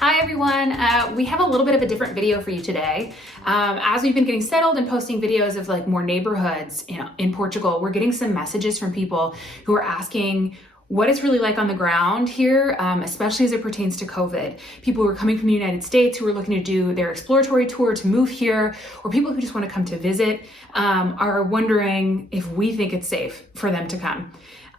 Hi everyone, we have a little bit of a different video for you today. As we've been getting settled and posting videos of like more neighborhoods in Portugal, we're getting some messages from people who are asking what it's really like on the ground here, especially as it pertains to COVID. People who are coming from the United States who are looking to do their exploratory tour to move here, or people who just want to come to visit, are wondering if we think it's safe for them to come.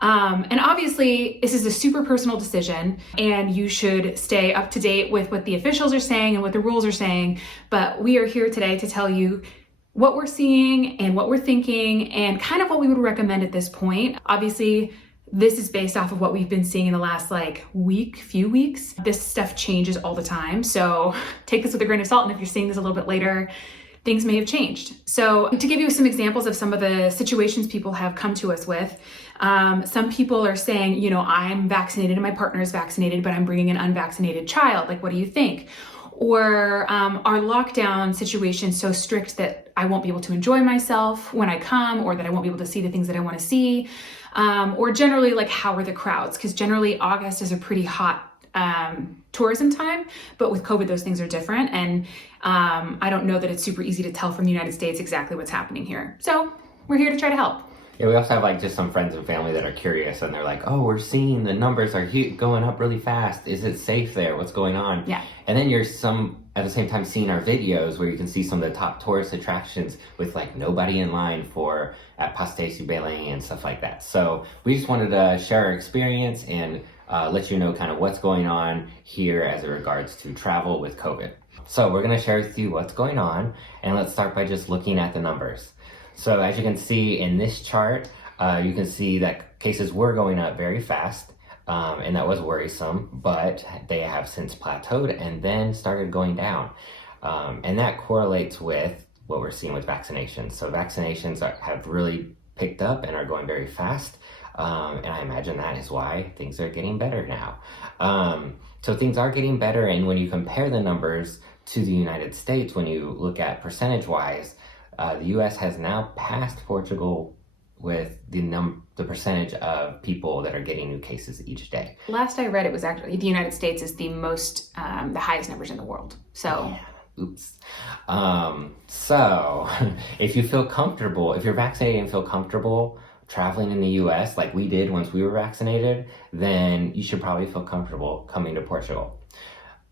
And obviously, this is a super personal decision, and you should stay up to date with what the officials are saying and what the rules are saying. But we are here today to tell you what we're seeing and what we're thinking and kind of what we would recommend at this point. Obviously, this is based off of what we've been seeing in the last few weeks. This stuff changes all the time, so take this with a grain of salt. And if you're seeing this a little bit later, things may have changed. So to give you some examples of some of the situations people have come to us with, some people are saying, I'm vaccinated and my partner is vaccinated, but I'm bringing an unvaccinated child. Like, what do you think? Or our lockdown situation so strict that I won't be able to enjoy myself when I come, or that I won't be able to see the things that I want to see. Or generally, like, how are the crowds? Because generally August is a pretty hot tourism time, but with COVID, those things are different. And I don't know that it's super easy to tell from the United States exactly what's happening here. So we're here to try to help. Yeah, we also have just some friends and family that are curious, and they're like, oh, we're seeing the numbers are going up really fast. Is it safe there? What's going on? Yeah. And then you're at the same time seeing our videos where you can see some of the top tourist attractions with nobody in line at Pastéis Belém and stuff like that. So we just wanted to share our experience and let you know kind of what's going on here as it regards to travel with COVID. So we're going to share with you what's going on, and let's start by just looking at the numbers. So as you can see in this chart, you can see that cases were going up very fast, and that was worrisome, but they have since plateaued and then started going down. And that correlates with what we're seeing with vaccinations. So vaccinations have really picked up and are going very fast. And I imagine that is why things are getting better now. So things are getting better, and when you compare the numbers to the United States, when you look at percentage-wise, the U.S. has now passed Portugal with the percentage of people that are getting new cases each day. Last I read, it was actually the United States is the highest numbers in the world. So. Yeah. Oops. So if you feel comfortable, if you're vaccinated and feel comfortable traveling in the US like we did once we were vaccinated, then you should probably feel comfortable coming to Portugal.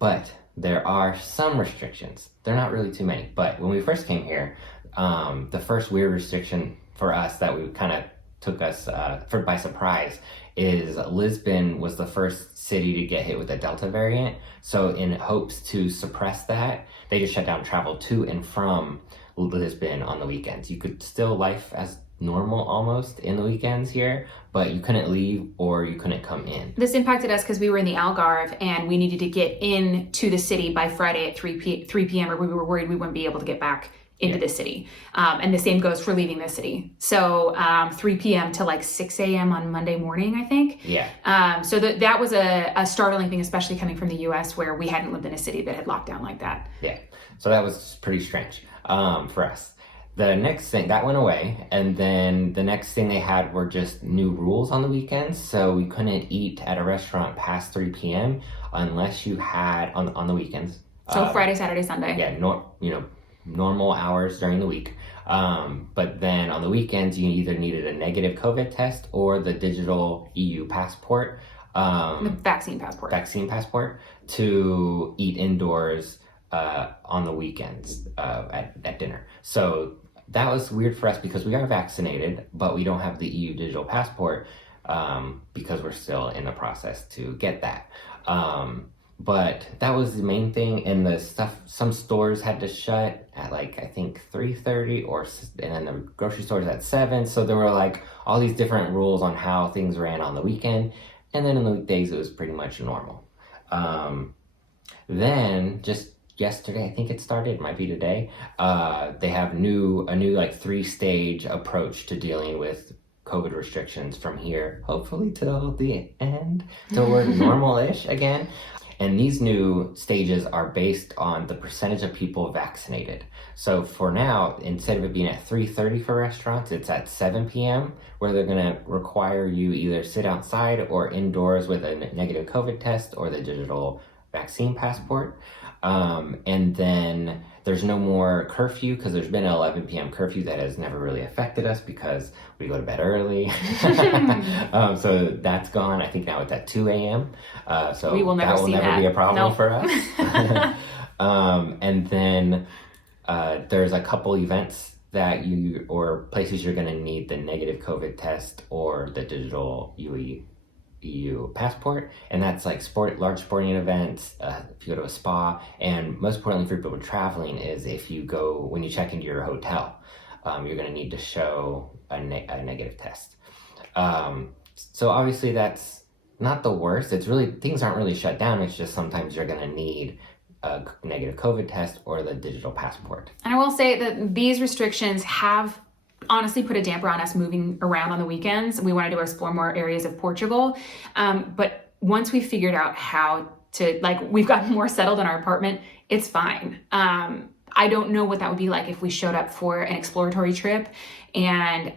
But there are some restrictions. They're not really too many, but when we first came here, the first weird restriction for us that we kind of took us by surprise is Lisbon was the first city to get hit with the Delta variant. So in hopes to suppress that, they just shut down travel to and from Lisbon on the weekends. You could still life as normal almost in the weekends here, but you couldn't leave or you couldn't come in. This impacted us because we were in the Algarve and we needed to get into the city by Friday at 3 p.m. or we were worried we wouldn't be able to get back into the city. And the same goes for leaving the city. So 3 p.m. to 6 a.m. on Monday morning, I think. Yeah. So that was a startling thing, especially coming from the US where we hadn't lived in a city that had locked down like that. Yeah. So that was pretty strange for us. The next thing, that went away, and then the next thing they had were just new rules on the weekends. So we couldn't eat at a restaurant past 3 p.m. unless you had, on the weekends. So Friday, Saturday, Sunday. Yeah, normal hours during the week. But then on the weekends, you either needed a negative COVID test or the digital EU passport. The vaccine passport. To eat indoors on the weekends at dinner. So that was weird for us because we are vaccinated, but we don't have the EU digital passport because we're still in the process to get that. But that was the main thing, and some stores had to shut at I think 3:30, and then the grocery stores at 7. So there were all these different rules on how things ran on the weekend, and then in the weekdays it was pretty much normal. Then just yesterday, I think it started, it might be today, they have a new 3-stage approach to dealing with COVID restrictions from here, hopefully till the end, till we're normal-ish again. And these new stages are based on the percentage of people vaccinated. So for now, instead of it being at 3:30 for restaurants, it's at 7 p.m. where they're gonna require you either sit outside or indoors with a negative COVID test or the digital vaccine passport. And then there's no more curfew because there's been an 11 p.m. curfew that has never really affected us because we go to bed early. So that's gone. I think now it's at 2 a.m. So we will never that will never be a problem for us. And then there's a couple events that or places you're going to need the negative COVID test or the digital EU passport, and that's like large sporting events, if you go to a spa, and most importantly for people traveling is when you check into your hotel, you're going to need to show a negative test. So obviously that's not the worst. It's really, things aren't really shut down. It's just sometimes you're going to need a negative COVID test or the digital passport. And I will say that these restrictions have honestly put a damper on us moving around on the weekends. We wanted to explore more areas of Portugal. But once we figured out how to, we've gotten more settled in our apartment, it's fine. I don't know what that would be like if we showed up for an exploratory trip, and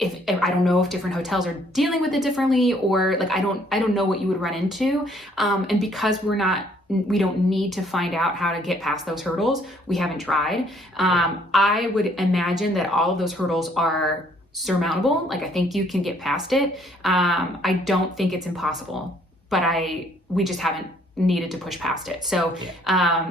if I don't know if different hotels are dealing with it differently, or I don't know what you would run into. And because we don't need to find out how to get past those hurdles, we haven't tried. I would imagine that all of those hurdles are surmountable. I think you can get past it. I don't think it's impossible, but we just haven't needed to push past it. So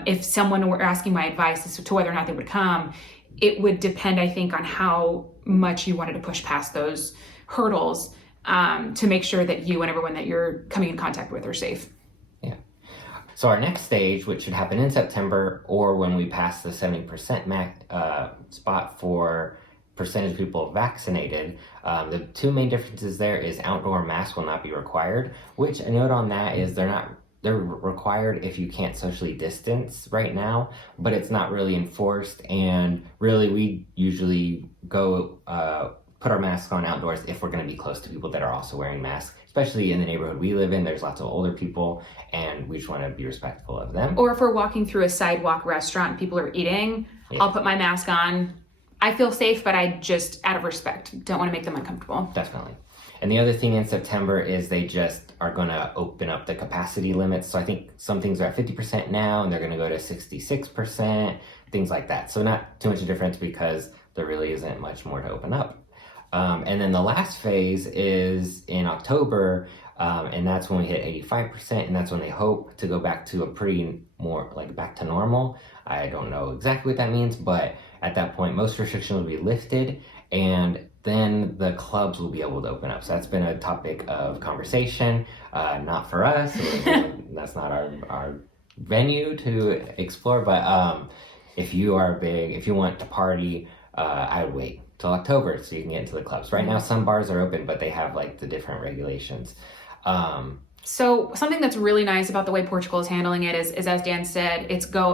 if someone were asking my advice as to whether or not they would come, it would depend, I think, on how much you wanted to push past those hurdles to make sure that you and everyone that you're coming in contact with are safe. So our next stage, which should happen in September, or when we pass the 70% spot for percentage of people vaccinated, the two main differences there is outdoor masks will not be required, which a note on that is they're required if you can't socially distance right now, but it's not really enforced. And really, we usually go put our masks on outdoors if we're going to be close to people that are also wearing masks, especially in the neighborhood we live in. There's lots of older people, and we just want to be respectful of them. Or if we're walking through a sidewalk restaurant, people are eating, I'll put my mask on. I feel safe, but I just, out of respect, don't want to make them uncomfortable. Definitely. And the other thing in September is they just are going to open up the capacity limits. So I think some things are at 50% now, and they're going to go to 66%, things like that. So not too much of a difference because there really isn't much more to open up. And then the last phase is in October, and that's when we hit 85%, and that's when they hope to go back to back to normal. I don't know exactly what that means, but at that point, most restrictions will be lifted, and then the clubs will be able to open up. So that's been a topic of conversation, not for us. That's not our venue to explore, but if you want to party, I would wait till October so you can get into the clubs. Right now, some bars are open, but they have the different regulations. So something that's really nice about the way Portugal is handling it is as Dan said,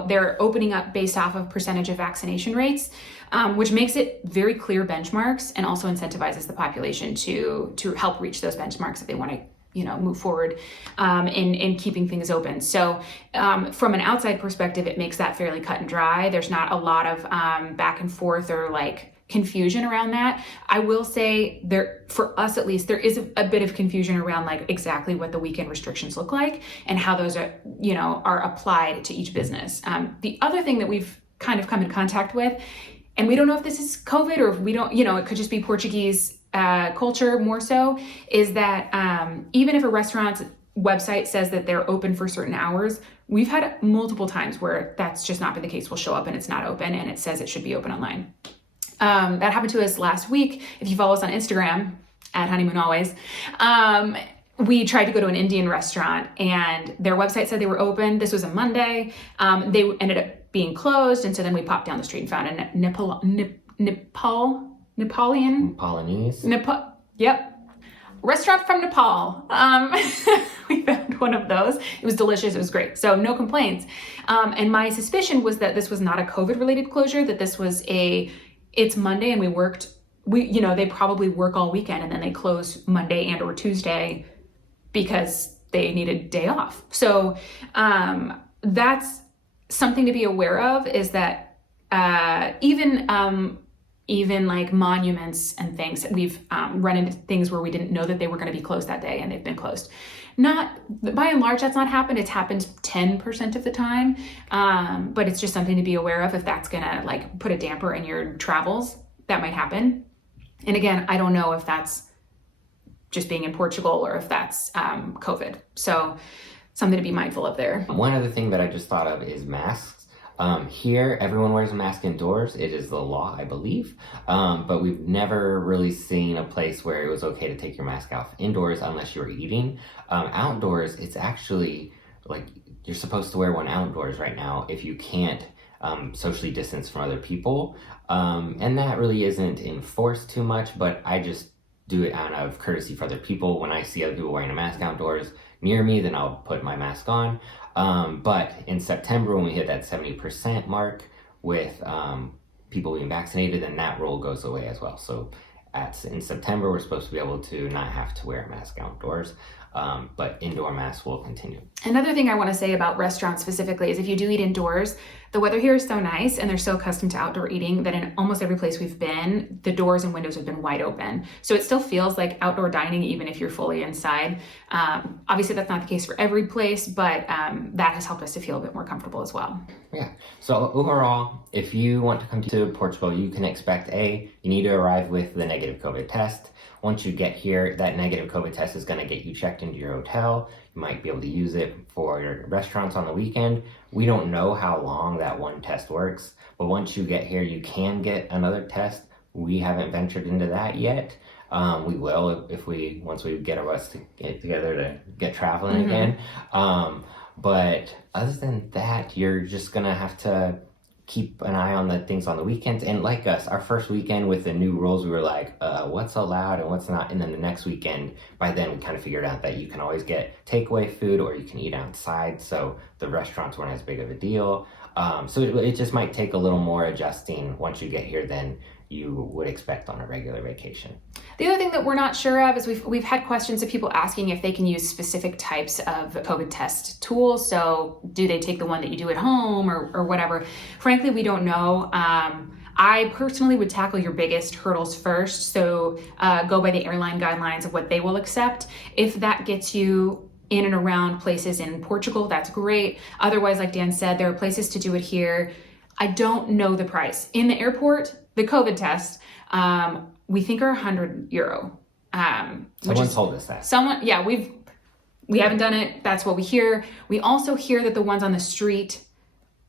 they're opening up based off of percentage of vaccination rates, which makes it very clear benchmarks and also incentivizes the population to help reach those benchmarks if they want to move forward in keeping things open. So from an outside perspective, it makes that fairly cut and dry. There's not a lot of back and forth or confusion around that. I will say for us at least, there is a bit of confusion around exactly what the weekend restrictions look like and how those are applied to each business. The other thing that we've kind of come in contact with, and we don't know if this is COVID or if we don't, it could just be Portuguese culture more so, is that even if a restaurant's website says that they're open for certain hours, we've had multiple times where that's just not been the case. We'll show up and it's not open and it says it should be open online. That happened to us last week. If you follow us on Instagram at Honeymoon Always, we tried to go to an Indian restaurant and their website said they were open. This was a Monday. They ended up being closed. And so then we popped down the street and found a restaurant from Nepal. We found one of those. It was delicious. It was great. So no complaints. And my suspicion was that this was not a COVID related closure, that this was it's Monday and they probably work all weekend and then they close Monday and or Tuesday because they need a day off. So that's something to be aware of, is that even even like monuments and things. We've run into things where we didn't know that they were going to be closed that day and they've been closed. Not by and large, that's not happened. It's happened 10% of the time. But it's just something to be aware of. If that's going to like put a damper in your travels, that might happen. And again, I don't know if that's just being in Portugal or if that's COVID. So something to be mindful of there. One other thing that I just thought of is masks. Here, everyone wears a mask indoors. It is the law, I believe. But we've never really seen a place where it was okay to take your mask off indoors unless you were eating. Outdoors, it's actually like you're supposed to wear one outdoors right now if you can't socially distance from other people. And that really isn't enforced too much, but I just do it out of courtesy for other people. When I see other people wearing a mask outdoors near me, then I'll put my mask on. But in September, when we hit that 70% mark with people being vaccinated, then that rule goes away as well. So in September, we're supposed to be able to not have to wear a mask outdoors, but indoor masks will continue. Another thing I want to say about restaurants specifically is if you do eat indoors, the weather here is so nice and they're so accustomed to outdoor eating that in almost every place we've been, the doors and windows have been wide open. So it still feels like outdoor dining even if you're fully inside. Obviously that's not the case for every place, but that has helped us to feel a bit more comfortable as well. Yeah. So overall, if you want to come to Portugal, you can expect you need to arrive with the negative COVID test. Once you get here, that negative COVID test is going to get you checked into your hotel. You might be able to use it for your restaurants on the weekend. We don't know how long that one test works, but once you get here, you can get another test. We haven't ventured into that yet. We will once we get our butts to get together to get traveling again. But other than that, you're just going to have to keep an eye on the things on the weekends. And like us, our first weekend with the new rules, we were like, what's allowed and what's not. And then the next weekend, by then we kind of figured out that you can always get takeaway food or you can eat outside. So the restaurants weren't as big of a deal. So it just might take a little more adjusting once you get here than you would expect on a regular vacation. The other thing that we're not sure of is we've had questions of people asking if they can use specific types of COVID test tools. So do they take the one that you do at home or whatever? Frankly, we don't know. I personally would tackle your biggest hurdles first. So go by the airline guidelines of what they will accept. If that gets you in and around places in Portugal, that's great. Otherwise, like Dan said, there are places to do it here. I don't know the price. In the airport, the COVID test, we think are €100. Someone told us that. We haven't done it. That's what we hear. We also hear that the ones on the street,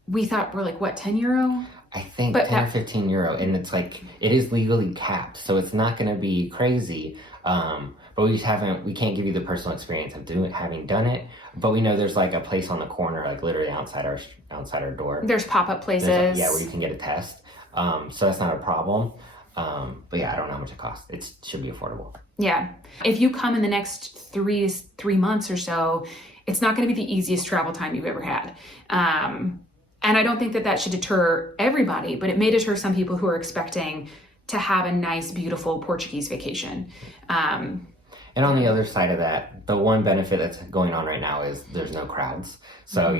we thought were like, what, €10? I think 10 or 15 euro. And it's like, it is legally capped. So it's not going to be crazy. But we can't give you the personal experience of having done it. But we know there's like a place on the corner, like literally outside our door. There's pop-up places. Where you can get a test. So that's not a problem. But yeah, I don't know how much it costs. It should be affordable. Yeah. If you come in the next three months or so, it's not going to be the easiest travel time you've ever had. And I don't think that should deter everybody, but it may deter some people who are expecting to have a nice, beautiful Portuguese vacation. And on the other side of that, the one benefit that's going on right now is there's no crowds. So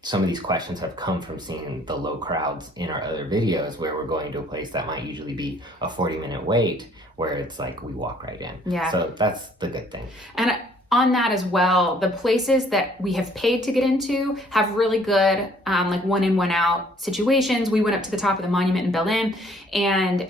some of these questions have come from seeing the low crowds in our other videos where we're going to a place that might usually be a 40-minute wait, where it's like we walk right in. Yeah. So that's the good thing. And on that as well, the places that we have paid to get into have really good like one in, one out situations. We went up to the top of the monument in Belém, and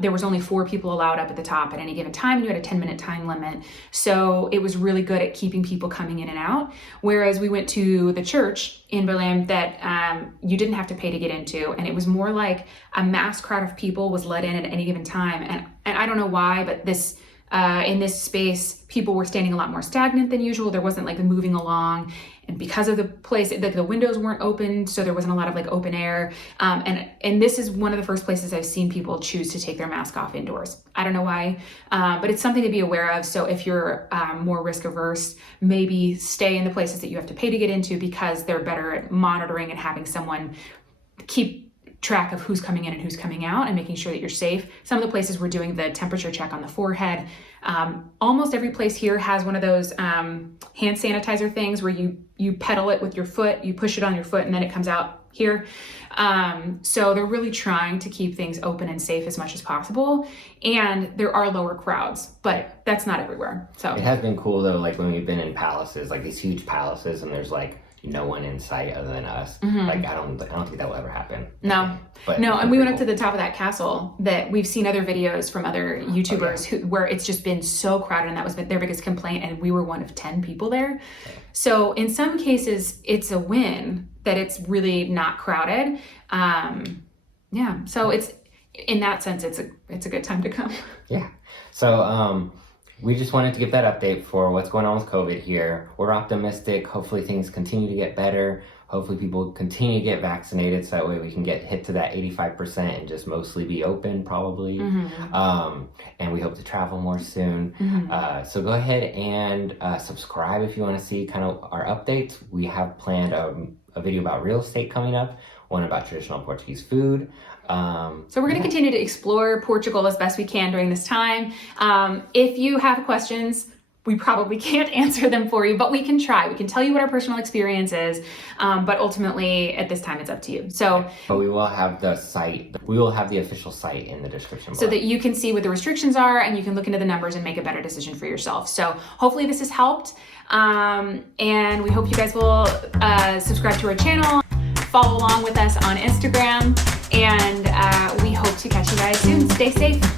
there was only 4 people allowed up at the top at any given time, and you had a 10-minute time limit. So it was really good at keeping people coming in and out. Whereas we went to the church in Belém that you didn't have to pay to get into, and it was more like a mass crowd of people was let in at any given time. And I don't know why, but in this space, people were standing a lot more stagnant than usual. There wasn't like moving along. And because of the place, the windows weren't open, so there wasn't a lot of like open air. And this is one of the first places I've seen people choose to take their mask off indoors. I don't know why, but it's something to be aware of. So if you're more risk averse, maybe stay in the places that you have to pay to get into because they're better at monitoring and having someone keep track of who's coming in and who's coming out and making sure that you're safe. Some of the places we're doing the temperature check on the forehead. Almost every place here has one of those hand sanitizer things where you pedal it with your foot, you push it on your foot, and then it comes out here. So they're really trying to keep things open and safe as much as possible. And there are lower crowds, but that's not everywhere. So it has been cool though, like when we've been in palaces, like these huge palaces, and there's like no one in sight other than us. Like I don't think that will ever happen. No, but no. And we went up to the top of that castle that we've seen other videos from other YouTubers where it's just been so crowded, and that was their biggest complaint. And we were one of 10 people there. So in some cases, it's a win that it's really not crowded. Yeah. So it's in that sense, it's a good time to come. Yeah. So we just wanted to give that update for what's going on with COVID here. We're optimistic. Hopefully things continue to get better. Hopefully people continue to get vaccinated so that way we can hit to that 85% and just mostly be open probably. And we hope to travel more soon. So go ahead and subscribe if you want to see kind of our updates. We have planned a video about real estate coming up, one about traditional Portuguese food. So we're going to continue to explore Portugal as best we can during this time. If you have questions, we probably can't answer them for you, but we can try. We can tell you what our personal experience is, but ultimately at this time it's up to you. So, but we will have the site. We will have the official site in the description below, so that you can see what the restrictions are and you can look into the numbers and make a better decision for yourself. So hopefully this has helped, and we hope you guys will subscribe to our channel, follow along with us on Instagram, and we hope to catch you guys soon. Stay safe.